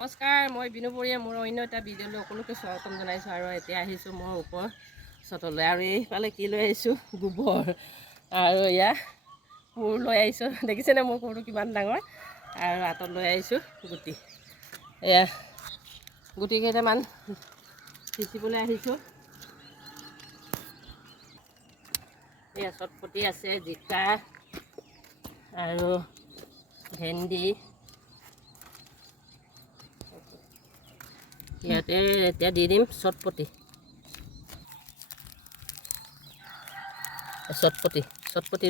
নমস্কাৰ, মই বিনুপুৰীয়ে মোৰ অন্য এটা ভিডিঅ'লৈ সকলোকে স্বাগতম জনাইছোঁ আৰু এতিয়া আহিছোঁ মই ওপৰ চটলৈ আৰু এইফালে কি লৈ আহিছোঁ গোবৰ আৰু এয়া কোৰ লৈ আহিছোঁ। দেখিছেনে মোৰ কোৰটো কিমান ডাঙৰ আৰু হাতত লৈ আহিছোঁ গুটি। এয়া গুটি কেইটামান সিঁচিবলৈ আহিছোঁ। এয়া চটপটি আছে, জিকা আৰু ভেন্দি। ইয়াতে এতিয়া দি দিম চটপটি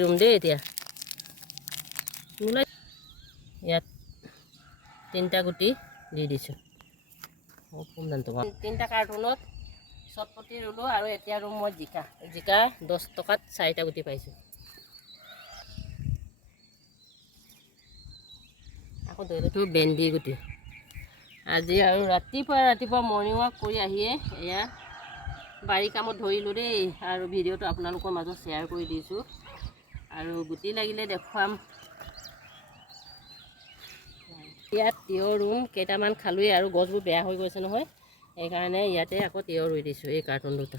ৰুম দেই। এতিয়া ইয়াত 3টা গুটি দি দিছোঁ। 3টা কাৰ্টুনত চটপটি ৰুলোঁ আৰু এতিয়া ৰুম মই জিকা 10 টকাত 4টা গুটি পাইছোঁ। আকৌ ধৰিলোঁ ভেন্দি গুটি। আজি আৰু ৰাতিপুৱা মৰ্ণিং ৱাক কৰি আহিয়ে এয়া বাৰী কামত ধৰিলোঁ দেই আৰু ভিডিঅ'টো আপোনালোকৰ মাজত শ্বেয়াৰ কৰি দিছোঁ আৰু গুটি লাগিলে দেখুৱাম। ইয়াত তিয়হ ৰুম কেইটামান খালোঁৱেই আৰু গছবোৰ বেয়া হৈ গৈছে নহয়, সেইকাৰণে ইয়াতে আকৌ তিয়হ ৰুই দিছোঁ এই কাৰ্টুন দুটা।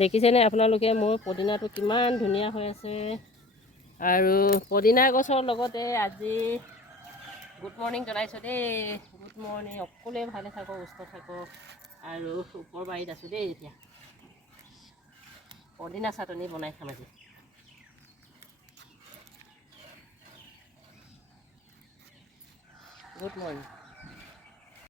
দেখিছেনে আপোনালোকে মোৰ পদিনাটো কিমান ধুনীয়া হৈ আছে। আৰু পদিনা গছৰ লগতে আজি গুড মৰ্ণিং জনাইছোঁ দেই। গুড মৰ্ণিং, সকলোৱে ভালে থাকক, সুস্থ থাকক আৰু ওপৰ বাৰীত আছোঁ দেই। এতিয়া পদিনা চাটনি বনাই খাম আজি। Good morning.